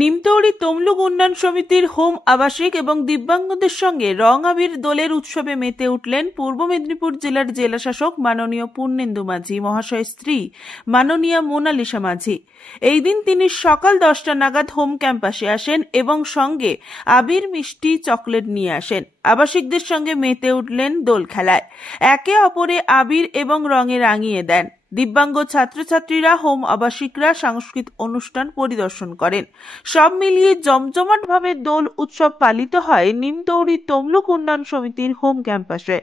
নিমতৌড়ি তমলুক উন্নয়ন সমিতির হোম আবাসিক এবং দিব্যাঙ্গদের সঙ্গে রং আবির দোলের উৎসবে মেতে উঠলেন পূর্ব মেদিনীপুর জেলার জেলাশাসক মাননীয় পূর্ণেন্দু মাঝি মহাশয়ের স্ত্রী মাননীয়া মোনালিসা মাঝি। এই দিন তিনি সকাল 10টা নাগাদ হোম ক্যাম্পাসে আসেন এবং সঙ্গে আবির, মিষ্টি, চকলেট নিয়ে আসেন। আবাসিকদের সঙ্গে মেতে উঠলেন দোল খেলায়, একে অপরে আবির এবং রঙে রাঙিয়ে দেন। দিব্যাঙ্গ ছাত্রছাত্রীরা, হোম আবাসিকরা সাংস্কৃতিক অনুষ্ঠান পরিদর্শন করেন। সব মিলিয়ে জমজমাটভাবে দোল উৎসব পালিত হয় নিমতৌড়ি তমলুক উন্নয়ন সমিতির হোম ক্যাম্পাসে।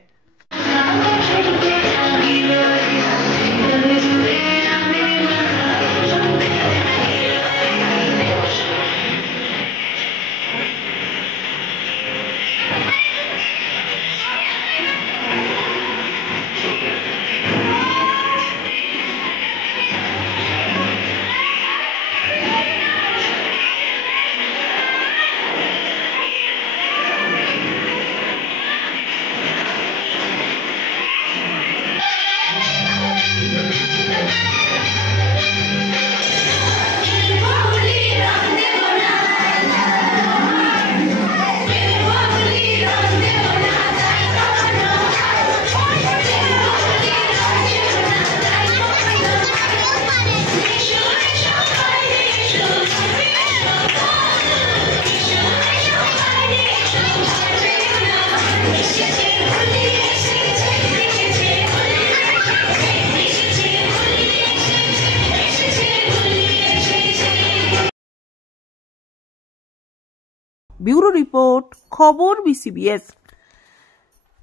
ব্যুরো রিপোর্ট, খবর BCBS।